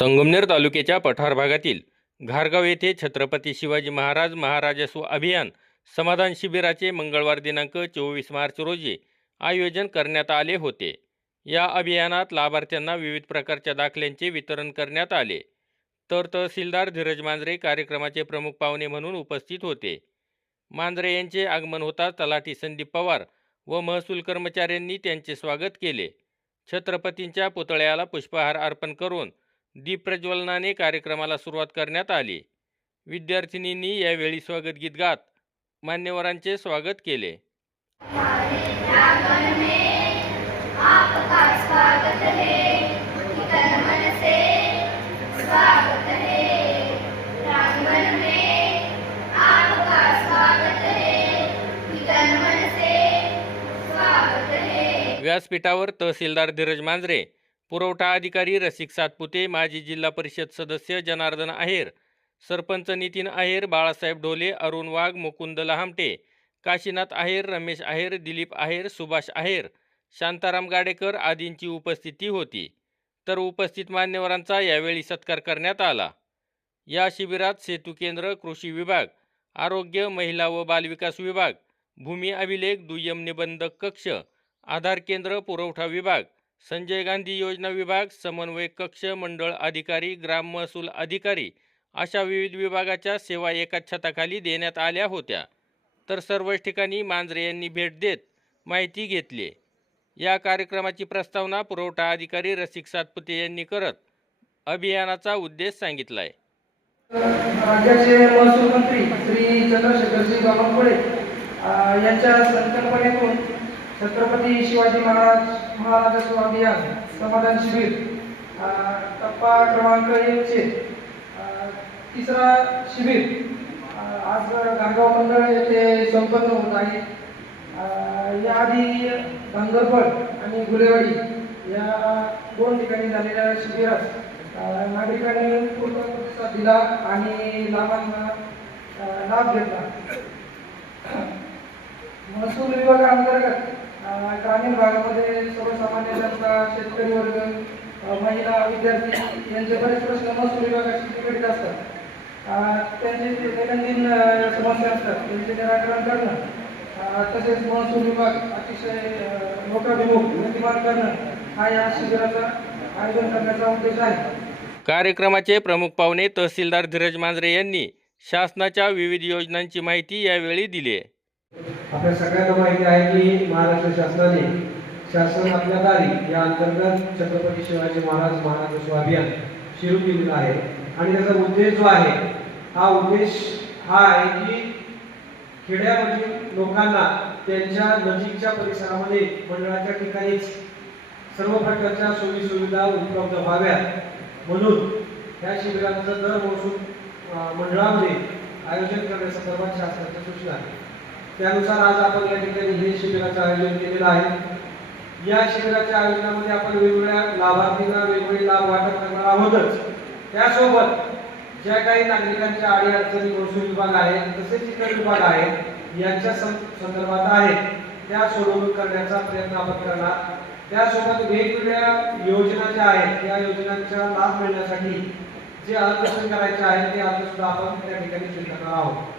संगमनेर तालुक्याच्या पठार भागातील घारगाव येथे छत्रपती शिवाजी महाराज महाराजस्व अभियान समाधान शिबिराचे मंगळवार दिनांक 24 मार्च रोजी आयोजन करण्यात आले होते। या अभियानात लाभार्थ्यांना विविध प्रकारच्या दाखल्यांचे वितरण करण्यात आले। तर तहसीलदार धीरज मांजरे कार्यक्रमाचे प्रमुख पाहुणे म्हणून उपस्थित होते। मांजरे यांचे आगमन होताच तलाठी संदीप पवार व महसूल कर्मचाऱ्यांनी त्यांचे स्वागत केले। छत्रपतींच्या पुतळ्याला पुष्पहार अर्पण करून दीप प्रज्वलनाने कार्यक्रमाला सुरुवात करण्यात आली। विद्यार्थिनींनी यावेळी स्वागत गीत गात मान्यवरांचे स्वागत केले। व्यासपीठावर तहसीलदार धीरज मांजरे, पुरवठा अधिकारी रसिक सातपुते, माजी जिल्हा परिषद सदस्य जनार्दन आहेर, सरपंच नितीन आहेर, बाळासाहेब ढोले, अरुण वाघ, मुकुंद लहामटे, काशीनाथ आहेर, रमेश आहेर, दिलीप आहेर, सुभाष आहेर, शांताराम गाडेकर आदींची उपस्थिती होती। तर उपस्थित मान्यवरांचा यावेळी सत्कार करण्यात आला। या शिबिरात सेतू केंद्र, कृषी विभाग, आरोग्य, महिला व बालविकास विभाग, भूमी अभिलेख, दुय्यम निबंधक कक्ष, आधार केंद्र, पुरवठा विभाग, संजय गांधी योजना विभाग, समन्वय कक्ष, मंडळ अधिकारी, ग्राम महसूल अधिकारी अशा विविध विभागाच्या सेवा एकाच छताखाली देण्यात आल्या होत्या। तर सर्वच ठिकाणी मांजरे यांनी भेट देत माहिती घेतली। या कार्यक्रमाची प्रस्तावना पुरवठा अधिकारी रसिक सातपुते यांनी करत अभियानाचा उद्देश सांगितलाय। राज्याचे महसूल मंत्री श्री चंद्रशेखर बावनकुळे यांच्या संकल्पनेतून छत्रपती शिवाजी महाराजस्व अभियान समाधान शिबिर टप्पा क्रमांक 1 चे तिसरा शिबिर आज घारगाव मंडळ येथे संपन्न होत आहे। याआधी भांगरपड आणि गुलेवाडी या दोन ठिकाणी झालेल्या शिबिरात नागरिकांनी पूर्ण प्रतिसाद दिला आणि लाभांना लाभ घेतला। महसूल विभागाअंतर्गत ग्रामीण भागामध्ये सर्वसामान्य जनता, शेतकरी वर्ग, महिला, विद्यार्थी यांचे बरेच प्रश्न महसूल विभागाशी निगडीत असतात। त्यांचे दैनंदिन समस्या असतात, त्यांचे निराकरण करणं तसेच महसूल विभाग अतिशय लोकाभिमुख गतिमान करणं हा या शिबिराचा आयोजन करण्याचा उद्देश आहे। कार्यक्रमाचे प्रमुख पाहुणे तहसीलदार धीरज मांजरे यांनी शासनाच्या विविध योजनांची माहिती यावेळी दिली। आपल्या सगळ्यांना माहिती आहे की महाराष्ट्र शासनाने शासन आपल्या दारी या अंतर्गत छत्रपती शिवाजी महाराज महाराजस्व अभियान सुरू केलेलं आहे आणि त्याचा उद्देश जो आहे हा उद्देश हा आहे की खेड्यामधील लोकांना त्यांच्या नजीकच्या परिसरामध्ये मंडळाच्या ठिकाणीच सर्व प्रकारच्या सोयी सुविधा उपलब्ध व्हाव्यात म्हणून या शिबिरांचं दर महसूल मंडळामध्ये आयोजन करण्यासंदर्भात शासनाच्या सूचना आहे। त्यानुसार आज आपण या ठिकाणी हे शिबिराचं आयोजन केलेलं आहे। या शिबिराच्या आयोजनामध्ये आपण वेगवेगळ्या लाभार्थींना वेगवेगळे लाभ वाटप करणार आहोतच, त्यासोबत ज्या काही नागरिकांच्या अडीअडचणी महसूल विभाग आहे तसेच इतर विभाग आहे यांच्या संदर्भात आहेत त्या सोडवणूक करण्याचा प्रयत्न आपण करणार। त्यासोबत वेगवेगळ्या योजना ज्या आहेत त्या योजनांचा लाभ मिळण्यासाठी जे अर्ज करायचे आहेत ते अर्ज सुद्धा आपण त्या ठिकाणी स्वीकारणार आहोत।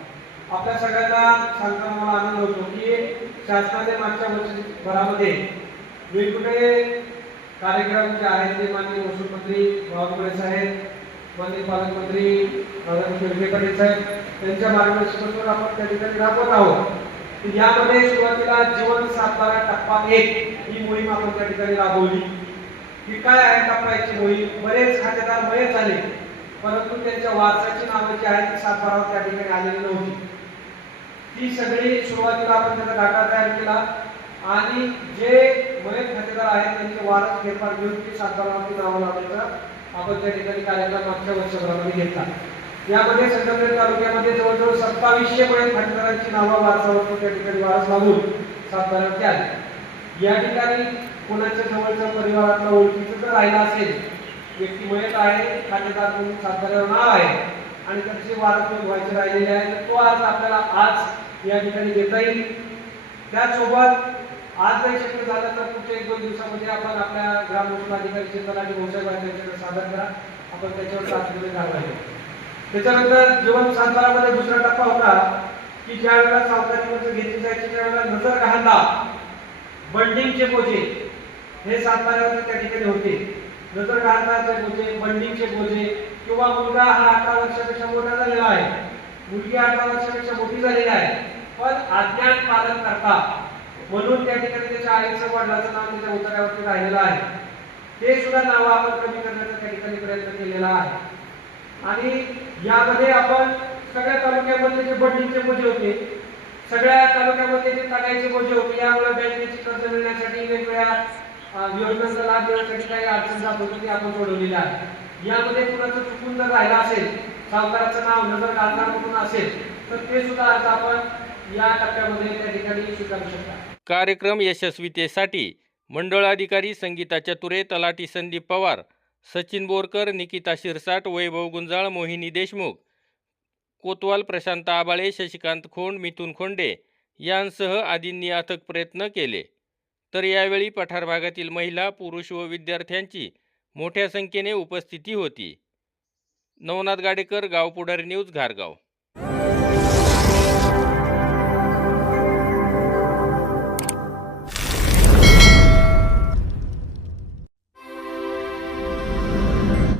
आपल्या सगळ्यांना सांगताना मला आनंद होतो की शासनाने मागच्या वर्षभरामध्ये वेगवेगळे कार्यक्रम जे आहेत ते माननीय महसूल मंत्री बावनकुळे साहेब, माननीय पालकमंत्री विखे पाटील साहेब यांच्या मार्गदर्शनातून आपण त्या ठिकाणी राबवत आहोत। यामध्ये सुरुवातीला जीवन सातबारा टप्पा 1 ही मोहीम आपण त्या ठिकाणी राबवली। ही काय आहे टप्पा 1 ची मोहीम? बरेच खातेदार मयत झाले परंतु त्यांच्या वारसाची नावे जी आहेत ती सातबारावर त्या ठिकाणी आलेली नव्हती। ती सगळी सुरुवातीला आपण त्याचा डाटा तयार केला आणि जे मयत खातेदार आहेत त्यांचे वारस फेरफार घेऊन ती सातबारावरती नावं लावण्याचा आपण त्या ठिकाणी कार्यक्रम मागच्या वर्षभरामध्ये घेतला। यामध्ये संगमनेर तालुक्यामध्ये जवळजवळ 2700 मयत खातेदारांची नावं वारसावरती त्या ठिकाणी वारस लागून सातबारावरती आली। या ठिकाणी कोणाच्या जवळच्या परिवारातला ओळखीचं जर राहिला असेल, व्यक्ती मयत आहे, खातेदार म्हणून सातबाऱ्यावर नाव आहे आणि त्याचे वारस व्हायचे राहिलेले आहे तर तो अर्ज आपल्याला आज या ठिकाणी देता येईल। त्यासोबत आज जर शक्य झालं तर पुढच्या 1-2 दिवसामध्ये आपण आपल्या ग्राम महसूल अधिकारीचे तलाठी भाऊसाहेब यांच्याकडे सादर करा। आपण त्याच्यावर तातडीने कारवाई करू. त्याच्यानंतर जीवन सातबारामध्ये दुसरा टप्पा होता की ज्या वेळेला सावकारी कर्ज घेतली जायची त्यावेळेला नजर गहाणला बंडिंगचे बोजे हे सातबाऱ्यावर त्या ठिकाणी होते. नजर गहाणचे बोजे, बंडिंगचे बोजे किंवा मुलगा हा 18 वर्षापेक्षा मोठा झालेला आहे, मुलगी 18 वर्षापेक्षा मोठी झालेली आहे, पण अज्ञान पालन करता म्हणून त्या ठिकाणी त्याच्या आईचं वडिलाचं नाव त्याच्या उतार्यावरती राहिलेलं आहे. ते सुद्धा नाव आपण कमी करण्याचा त्या ठिकाणी प्रयत्न केलेला आहे. आणि यामध्ये आपण सगळ्या तालुक्यामध्ये जे बंडिंगचे बोजे होते, सगळ्या तालुक्यामध्ये जे तगायचे बोजे होते, यामुळे बँकेची कर्ज मिळण्यासाठी वेगवेगळ्या योजनांचा लाभ घेण्यासाठी काही अडचण जात होती ती आपण सोडवलेली आहे. यामध्ये कुणाचं चुकून जर राहिलं असेल, सावकाराचं नाव नजर घालणार म्हणून असेल, तर ते सुद्धा अर्ज आपण या टप्प्यामध्ये त्या ठिकाणी स्वीकारू शकता. कार्यक्रम यशस्वीतेसाठी मंडळ अधिकारी संगीता चतुरे, तलाठी संदीप पवार, सचिन बोरकर, निकिता शिरसाट, वैभव गुंजाळ, मोहिनी देशमुख, कोतवाल प्रशांत आबाळे, शशिकांत खोंड, मिथुन खोंडे यांसह आदींनी अथक प्रयत्न केले. तर यावेळी पठार भागातील महिला, पुरुष व विद्यार्थ्यांची मोठ्या संख्येने उपस्थिती होती. नवनाथ गाडेकर, गाव पुढारी न्यूज, घारगाव.